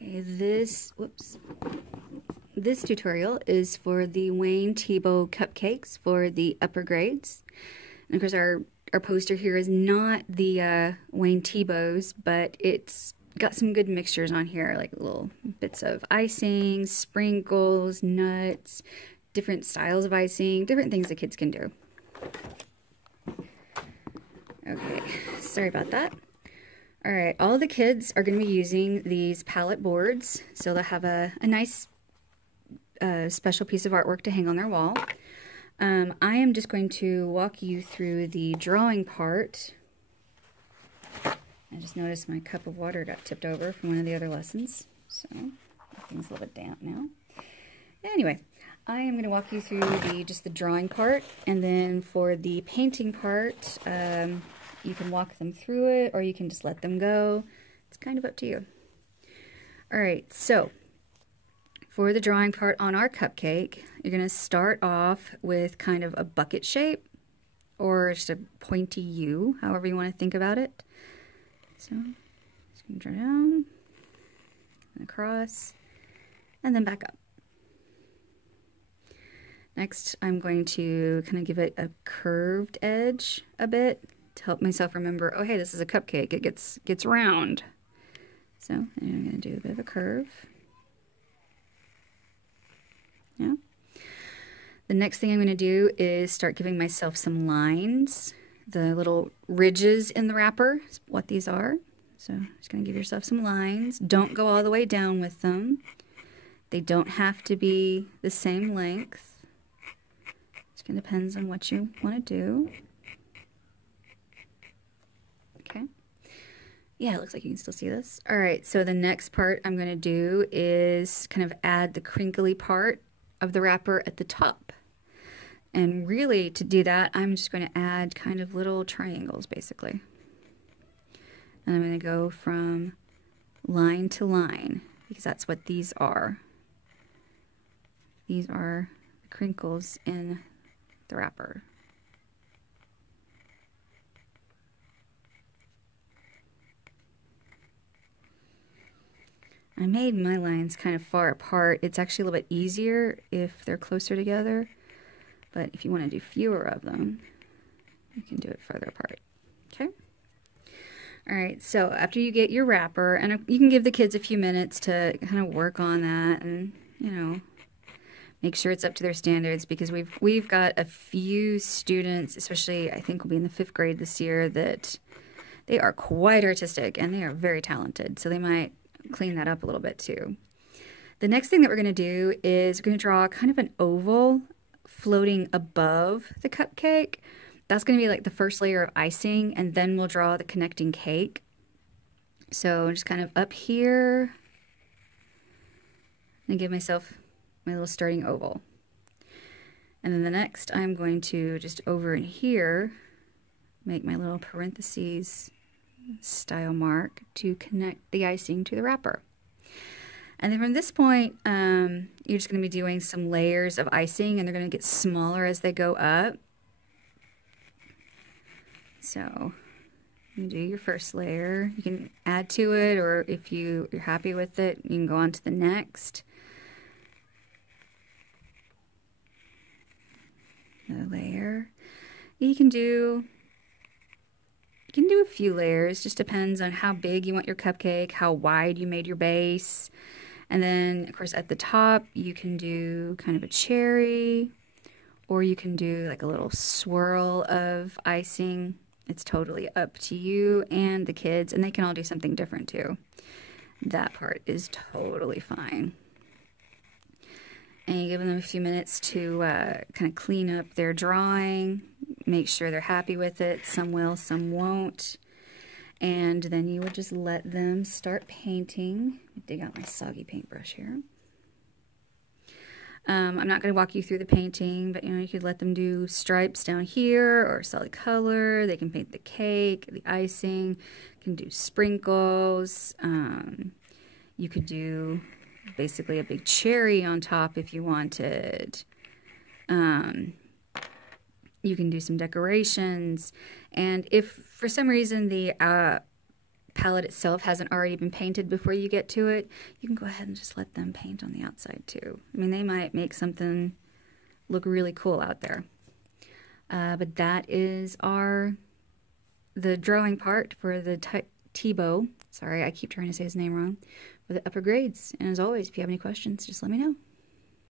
Okay, this tutorial is for the Wayne Thiebaud cupcakes for the upper grades. And of course our poster here is not the Wayne Thiebauds, but it's got some good mixtures on here, like little bits of icing, sprinkles, nuts, different styles of icing, different things that kids can do. Okay, sorry about that. All right, all the kids are going to be using these palette boards, so they'll have a nice special piece of artwork to hang on their wall. I am just going to walk you through the drawing part. I just noticed my cup of water got tipped over from one of the other lessons, so everything's a little bit damp now. Anyway, I am going to walk you through just the drawing part, and then for the painting part, you can walk them through it, or you can just let them go. It's kind of up to you. All right, so for the drawing part on our cupcake, you're going to start off with kind of a bucket shape, or just a pointy U, however you want to think about it. So, just going to draw down, and across, and then back up. Next, I'm going to kind of give it a curved edge a bit to help myself remember, oh hey, this is a cupcake, it gets round. So I'm going to do a bit of a curve. Yeah. The next thing I'm going to do is start giving myself some lines. The little ridges in the wrapper is what these are. So just going to give yourself some lines. Don't go all the way down with them. They don't have to be the same length. It kind of depends on what you want to do. Okay. Yeah, it looks like you can still see this. All right, so the next part I'm going to do is kind of add the crinkly part of the wrapper at the top. And really, to do that, I'm just going to add kind of little triangles, basically. And I'm going to go from line to line, because that's what these are. These are the crinkles in the wrapper. I made my lines kind of far apart. It's actually a little bit easier if they're closer together, but if you want to do fewer of them, you can do it further apart. Okay? All right, so after you get your wrapper, and you can give the kids a few minutes to kind of work on that and, you know, make sure it's up to their standards, because we've got a few students, especially I think will be in the 5th grade this year, that they are quite artistic and they are very talented, so they might clean that up a little bit too. The next thing that we're going to do is we're going to draw kind of an oval floating above the cupcake. That's going to be like the first layer of icing, and then we'll draw the connecting cake. So just kind of up here, and give myself my little starting oval. And then the next, I'm going to just over in here make my little parentheses style mark to connect the icing to the wrapper. And then from this point, you're just going to be doing some layers of icing, and they're going to get smaller as they go up. So you do your first layer. You can add to it, or if you're happy with it, you can go on to the next. Another layer. You can do a few layers, just depends on how big you want your cupcake, how wide you made your base. And then, of course, at the top, you can do kind of a cherry, or you can do like a little swirl of icing. It's totally up to you and the kids, and they can all do something different too. That part is totally fine. And you give them a few minutes to kind of clean up their drawing, make sure they're happy with it. Some will, some won't. And then you would just let them start painting. Dig out my soggy paintbrush here. I'm not going to walk you through the painting, but you could let them do stripes down here or solid color. They can paint the cake, the icing, can do sprinkles. You could do basically a big cherry on top if you wanted. You can do some decorations, and if for some reason the palette itself hasn't already been painted before you get to it, you can go ahead and just let them paint on the outside too. I mean, they might make something look really cool out there. But that is the drawing part for the Thiebaud. Sorry, I keep trying to say his name wrong. For the upper grades. And as always, if you have any questions, just let me know.